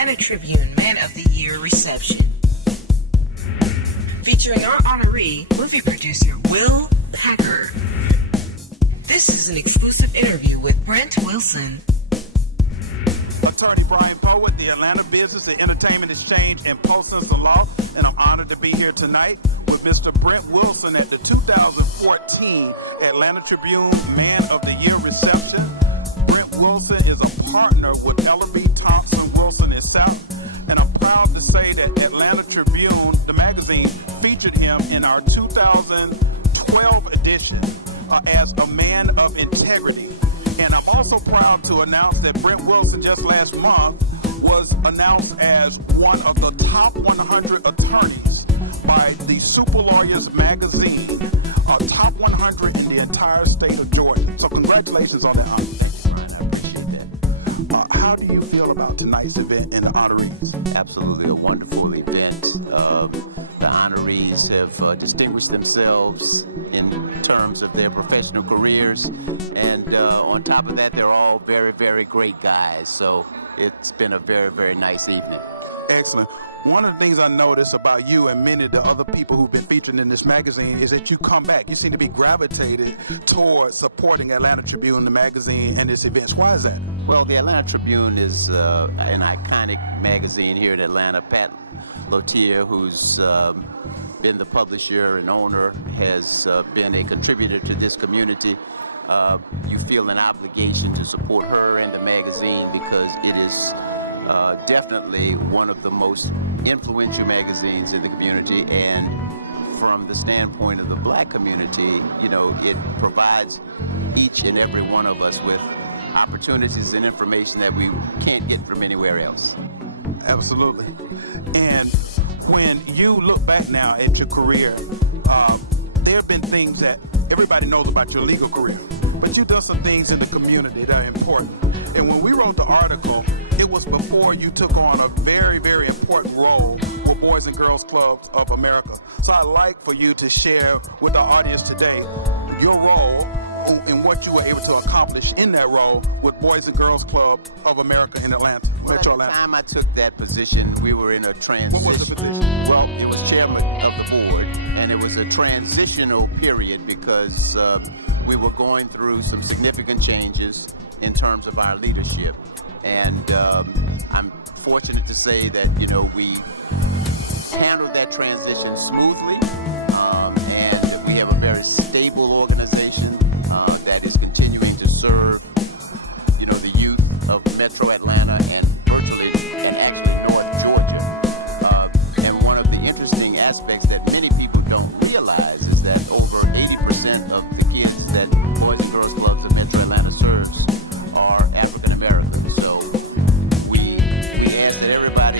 Atlanta Tribune Man of the Year reception. Featuring our honoree, movie producer Will Packer. This is an exclusive interview with Brent Wilson. Attorney Brian Poe with the Atlanta Business and Entertainment Exchange and Post-Censor Law, and I'm honored to be here tonight with Mr. Brent Wilson at the 2014 Atlanta Tribune Man of the Year reception. Brent Wilson is a partner with Ellerby Thompson Wilson & South, and I'm proud to say that Atlanta Tribune, the magazine, featured him in our 2012 edition as a man of integrity. And I'm also proud to announce that Brent Wilson just last month was announced as one of the top 100 attorneys by the Super Lawyers magazine, top 100 in the entire state of Georgia. So congratulations on that honor. Thank you, Brian. I appreciate that. How do you feel about tonight's event and the honorees? Absolutely a wonderful event. The honorees have distinguished themselves in terms of their professional careers, and on top of that, they're all very, very great guys. So it's been a very, very nice evening. Excellent. One of the things I noticed about you and many of the other people who've been featured in this magazine is that you come back. You seem to be gravitated towards supporting Atlanta Tribune, the magazine, and its events. Why is that? Well, the Atlanta Tribune is an iconic magazine here in Atlanta. Pat Lotier, who's been the publisher and owner, has been a contributor to this community. You feel an obligation to support her and the magazine because it is definitely one of the most influential magazines in the community, and from the standpoint of the black community, you know, it provides each and every one of us with opportunities and information that we can't get from anywhere else. Absolutely. And when you look back now at your career, there have been things that everybody knows about your legal career, but you've done some things in the community that are important. And when we wrote the article, it was before you took on a very, very important role with Boys and Girls Clubs of America. So I'd like for you to share with our audience today your role and what you were able to accomplish in that role with Boys and Girls Club of America in Atlanta, Well, Metro at the Atlanta. time I took that position, we were in a transition. What was the position? Well, it was chairman of the board, and it was a transitional period because we were going through some significant changes in terms of our leadership. And I'm fortunate to say that, you know, we handled that transition smoothly, and we have a very stable organization that is continuing to serve, you know, the youth of Metro Atlanta and virtually, and actually North Georgia. And one of the interesting aspects that many people don't realize is that over 80% of the kids that Boys and Girls Clubs of Metro Atlanta serves are African American. So we ask that everybody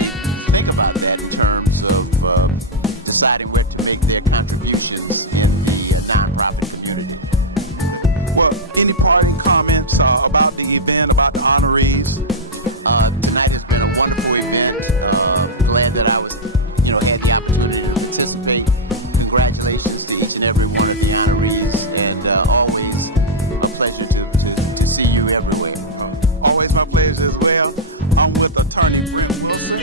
think about that in terms of deciding where to make their contributions in the nonprofit community. Well, any parting comments about the event, about the honorees? Tonight has been a wonderful event. Glad that I was, you know, had the opportunity to participate. Congratulations to each and every one of the honorees, and always a pleasure to see you everywhere. Always my pleasure as well. I'm with attorney Brent Wilson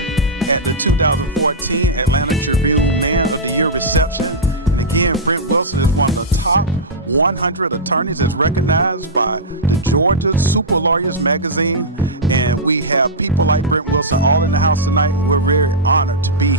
at the 2014 Atlanta Tribune Man of the Year reception. And again, Brent Wilson is one of the top 100 attorneys as recognized by the Georgia Super Lawyers magazine. And we have people like Brent Wilson all in the house tonight. We're very honored to be